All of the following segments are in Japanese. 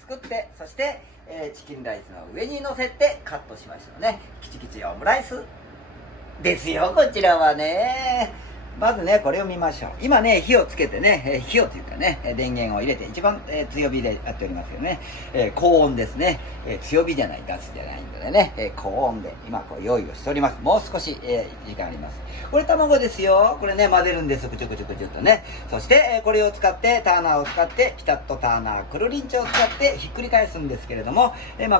作って、そして、チキンライスの上に乗せてカットしましょうね。キチキチオムライスですよ、こちらはね。まずね、これを見ましょう。今ね、火をつけてね、火をというかね、電源を入れて、一番、強火でやっておりますけどね、高温ですね、強火じゃない、ガスじゃないのでね、高温で今こう用意をしております。もう少し、時間あります。これ卵ですよ。これね、混ぜるんです。くちゅくちゅくちゅっとね。そして、これを使って、ターナーを使って、ピタッとターナー、くるりんちを使ってひっくり返すんですけれども、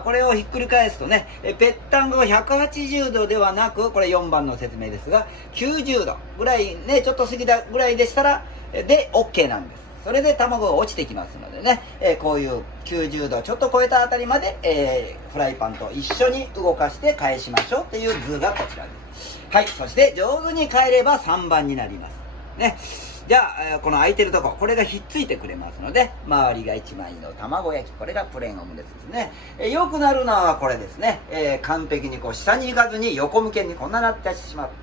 これをひっくり返すとね、ぺったんこ180度ではなく、これ4番の説明ですが、90度ぐらいね、ちょっと過ぎたぐらいでしたら、で、OK なんです。それで卵が落ちてきますのでね、こういう90度ちょっと超えたあたりまで、フライパンと一緒に動かして返しましょうっていう図がこちらです。はい、そして上手に返れば3番になります。ね。じゃあ、この空いてるとこ、これがひっついてくれますので、周りが一枚の卵焼き、これがプレーンオムレツですね。良くなるのはこれですね。完璧にこう下に行かずに横向けにこんななってしまって、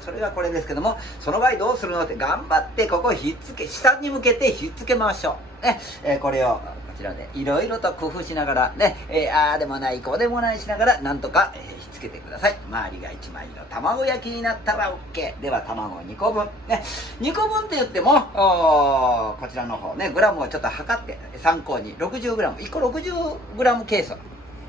それがこれですけども、その場合どうするのって頑張ってここをひっつけ、下に向けてひっつけましょう。ね。これをこちらでいろいろと工夫しながらね、ああでもないこうでもないしながらなんとか、ひっつけてください。周りが1枚の卵焼きになったら OK。では卵2個分。ね。2個分って言っても、こちらの方ね、グラムをちょっと測って参考に 60g、1個 60g ケース。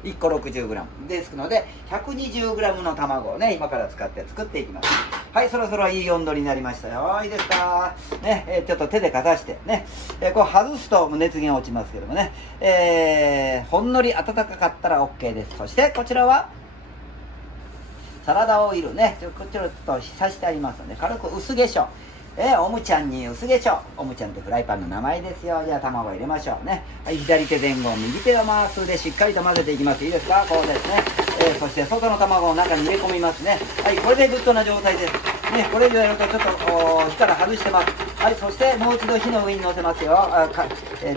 1個 60g ですので 120g の卵をね今から使って作っていきます。はい、そろそろいい温度になりましたよ。いいですかね。ちょっと手でかざしてね、こう外すと熱源落ちますけどもね、ほんのり温かかったら OK です。そしてこちらはサラダオイルね、こちらと浸してありますので軽く薄化粧。おむちゃんに薄化粧。おむちゃんってフライパンの名前ですよ。じゃあ卵を入れましょうね。はい、左手前後、右手を回すでしっかりと混ぜていきます。いいですか？こうですね。そして外の卵を中に入れ込みますね。はい、これでグッドな状態です。ね、これ以上やるとちょっと火から外してます。はい、そしてもう一度火の上に乗せますよ。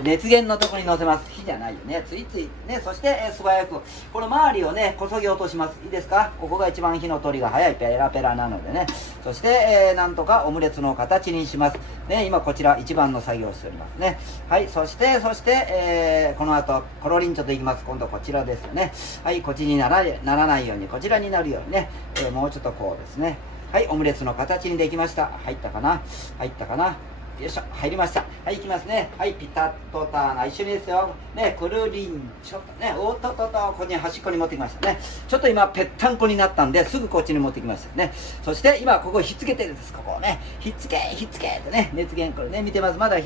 熱源のところに乗せます。火じゃないよね。ついついね。そして、素早くこの周りをねこそぎ落とします。いいですか？ここが一番火の通りが早い、ペラペラなのでね。そして、なんとかオムレツの形にしますね。今こちら一番の作業をしておりますね。はい、そして、この後コロリンチョといきます。今度こちらですよね。はい、こっちにならないようにこちらになるようにね、もうちょっとこうですね。はい、オムレツの形にできました。入ったかな？入ったかな？よいしょ、入りました。はい、いきますね。はい、ピタッとターナー一緒にですよ。ね、くるりんちょっとね、おっとっとっと、ここに端っこに持ってきましたね。ちょっと今、ぺったんこになったんで、すぐこっちに持ってきましたね。そして、今、ここひっつけてるんです。ここをね、ひっつけってね、熱源、これね、見てます。まだ、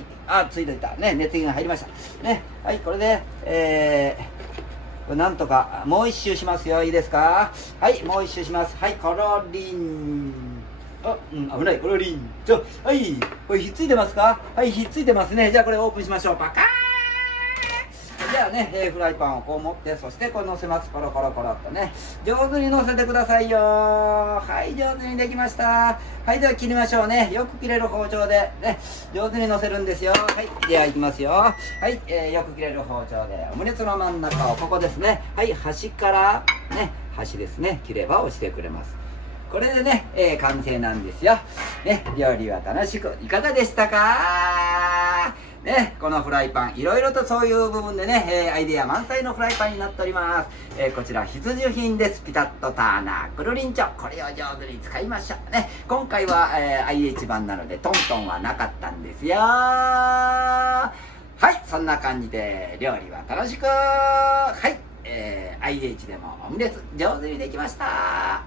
ついていた。ね、熱源が入りました。ね、はい、これで、なんとか、もう一周しますよ。いいですか？はい、もう一周します。はい、コロリン。危ない、コロリン。はい、これひっついてますか？はい、ひっついてますね。じゃあこれオープンしましょう。パカーン。じゃあね、フライパンをこう持って、そしてこれ乗せます。コロコロコロっとね。上手に乗せてくださいよ。はい、上手にできました。はい、では切りましょうね。よく切れる包丁で、ね、上手に乗せるんですよ。はい、ではいきますよ。はい、よく切れる包丁で、オムレツの真ん中をここですね。はい、端から、ね、端ですね。切れば押してくれます。これでね、完成なんですよ。ね、料理は楽しくいかがでしたか？ね、このフライパン、いろいろとそういう部分でね、アイデア満載のフライパンになっております。こちら必需品です。ピタッとターナー、くるりんちょ。これを上手に使いましょう。ね、今回は、IH 版なのでトントンはなかったんですよ。はい、そんな感じで料理は楽しく。はい、IH でもオムレツ上手にできました。